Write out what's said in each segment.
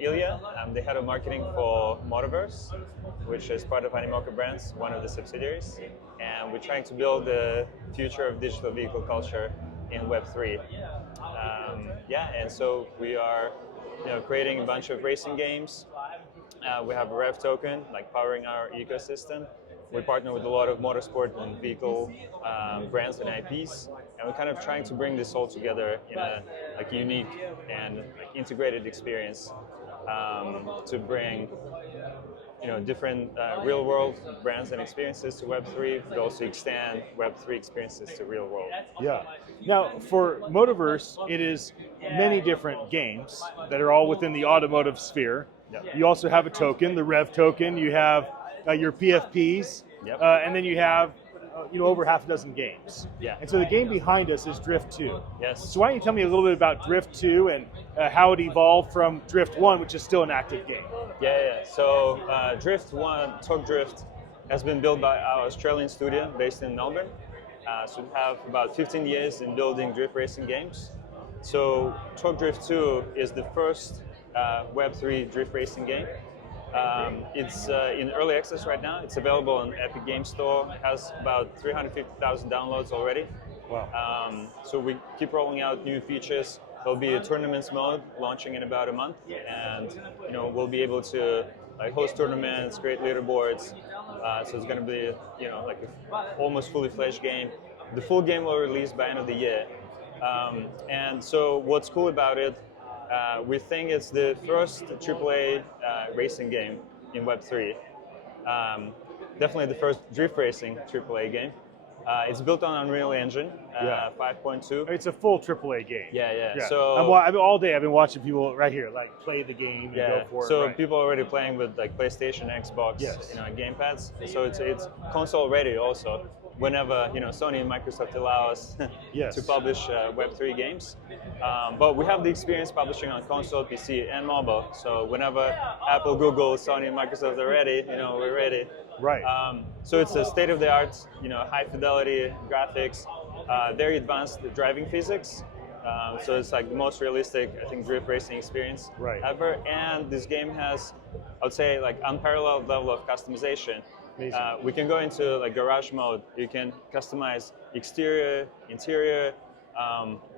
Ilya. I'm the head of marketing for Motorverse, which is part of Animoca Brands, one of the subsidiaries. And we're trying to build the future of digital vehicle culture in Web3. And so we are creating a bunch of racing games. We have a Rev token, like powering our ecosystem. We partner with a lot of motorsport and vehicle brands and IPs, and we're kind of trying to bring this all together in a unique and integrated experience to bring different real-world brands and experiences to Web3, but also extend Web3 experiences to real world. Yeah. Now, for Motorverse, it is many different games that are all within the automotive sphere. Yep. You also have a token, the Rev token. You have your PFPs, Yep. And then you have over half a dozen games. Yeah. And so the game behind us is Drift 2. Yes. So why don't you tell me a little bit about Drift 2 and how it evolved from Drift 1, which is still an active game? Yeah. So Drift 1, Talk Drift, has been built by our Australian studio based in Melbourne. So we have about 15 years in building drift racing games. So Talk Drift 2 is the first Web3 drift racing game. It's in early access right now. It's available on Epic Games Store. It has about 350,000 downloads already. Wow. So we keep rolling out new features. There'll be a tournaments mode launching in about a month, and we'll be able to host tournaments, create leaderboards. So it's going to be an almost fully fledged game. The full game will release by end of the year. And so what's cool about it? We think it's the first AAA racing game in Web3. Definitely the first drift racing AAA game. It's built on Unreal Engine 5.2. It's a full AAA game. Yeah. So all day I've been watching people right here play the game and go for it. So people are already playing with PlayStation, Xbox, gamepads. So it's console ready also. Whenever Sony and Microsoft allow us to publish Web3 games, but we have the experience publishing on console, PC, and mobile. So whenever Apple, Google, Sony, and Microsoft are ready, we're ready. Right. So it's a state-of-the-art, high-fidelity graphics, very advanced driving physics. So it's the most realistic, I think, drift racing experience ever. And this game has, I would say, unparalleled level of customization. We can go into garage mode. You can customize exterior, interior,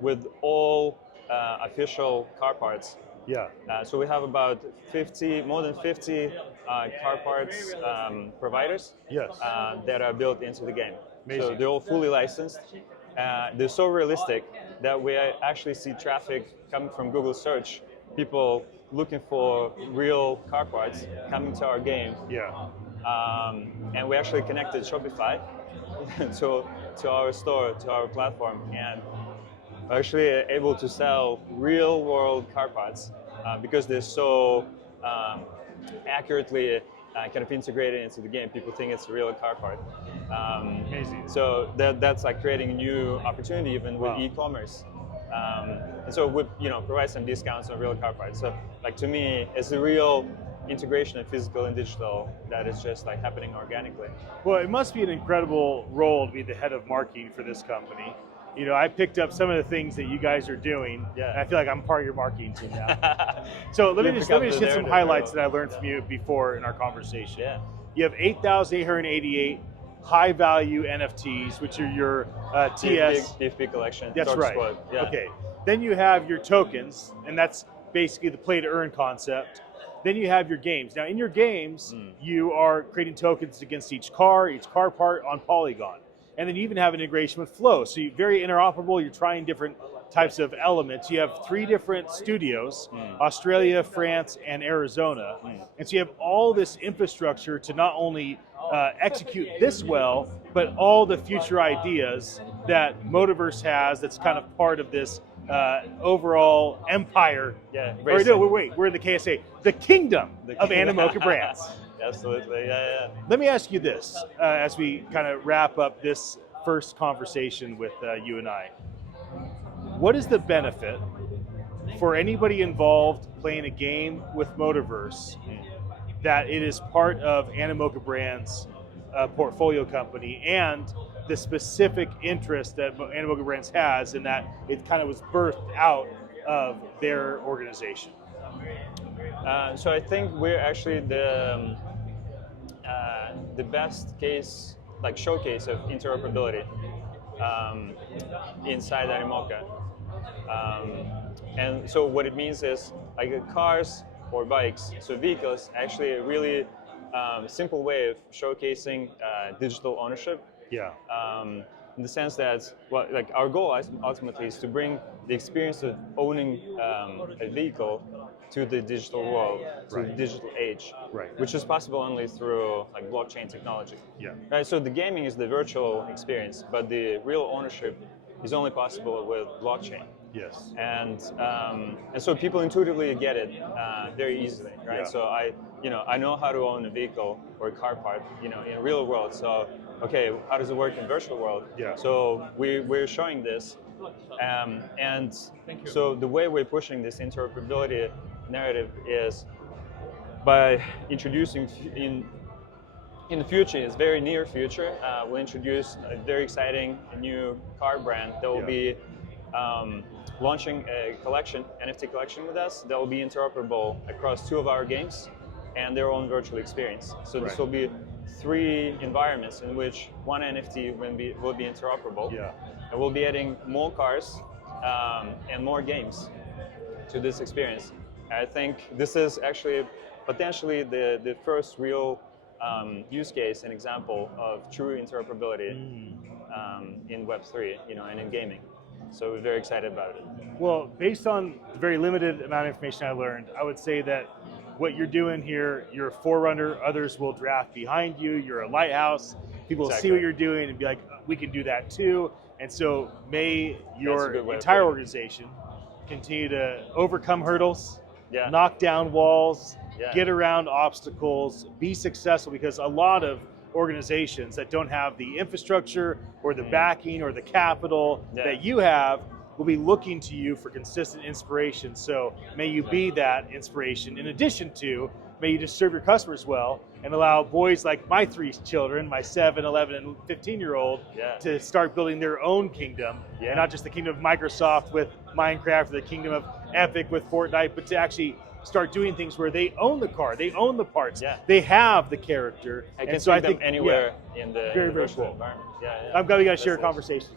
with all official car parts. Yeah. So we have about more than 50 car parts providers that are built into the game. Amazing. So they're all fully licensed. They're so realistic that we actually see traffic coming from Google search. People looking for real car parts coming to our game. Yeah. And we actually connected Shopify to our store, to our platform, and we're actually able to sell real-world car parts because they're so accurately kind of integrated into the game. People think it's a real car part. Amazing. So that's creating a new opportunity even with e-commerce. And so we provide some discounts on real car parts. So to me, it's a real integration of physical and digital that is just happening organically. Well, it must be an incredible role to be the head of marketing for this company. I picked up some of the things that you guys are doing, and I feel like I'm part of your marketing team now. So let me just hit some highlights that I learned from you before in our conversation. Yeah. You have 8,888 high-value NFTs, which are your TS. PFP collection. That's right. Yeah. Okay. Then you have your tokens, and that's basically the play-to-earn concept. Then you have your games. Now, in your games, you are creating tokens against each car part on Polygon. And then you even have an integration with Flow. So you're very interoperable. You're trying different types of elements. You have 3 different studios, Australia, France, and Arizona. And so you have all this infrastructure to not only execute this well, but all the future ideas that Motorverse has that's kind of part of this overall empire. Or no, wait, we're in the KSA, the kingdom of Animoca Brands. Absolutely, yeah. Let me ask you this as we kind of wrap up this first conversation with you and I. What is the benefit for anybody involved playing a game with Motorverse that it is part of Animoca Brands' portfolio company and the specific interest that Animoca Brands has in that it kind of was birthed out of their organization? So I think we're actually the best case, like showcase of interoperability inside Animoca. And so what it means is like cars or bikes, so vehicles, actually a really simple way of showcasing digital ownership. Yeah. In the sense that, well, like our goal ultimately is to bring the experience of owning a vehicle to the digital world, to the digital age, which is possible only through like blockchain technology. Yeah. Right. So the gaming is the virtual experience, but the real ownership is only possible with blockchain. Yes. And so people intuitively get it very easily, right? Yeah. So I know how to own a vehicle or a car part, in real world. So okay, how does it work in virtual world? Yeah. So we're showing this, and so the way we're pushing this interoperability narrative is by introducing in the future, it's very near future, we'll introduce a very exciting new car brand that will be launching a collection, NFT collection with us that will be interoperable across 2 of our games and their own virtual experience. So this will be 3 environments in which one NFT will be interoperable. Yeah. And we'll be adding more cars and more games to this experience. I think this is actually potentially the first real use case and example of true interoperability in Web3, and in gaming. So we're very excited about it. Well, based on the very limited amount of information I learned, I would say that what you're doing here, you're a forerunner, others will draft behind you, you're a lighthouse, people will see what you're doing and be like, we can do that too. And so may your entire organization continue to overcome hurdles, knock down walls, get around obstacles, be successful, because a lot of organizations that don't have the infrastructure or the backing or the capital that you have will be looking to you for consistent inspiration. So may you be that inspiration. In addition to, may you just serve your customers well and allow boys like my 3 children, my 7, 11, and 15-year-old, to start building their own kingdom, and not just the kingdom of Microsoft with Minecraft, or the kingdom of Epic with Fortnite, but to actually start doing things where they own the car, they own the parts, they have the character. And so I think anywhere in the very virtual cool environment. I'm glad we got to share a conversation.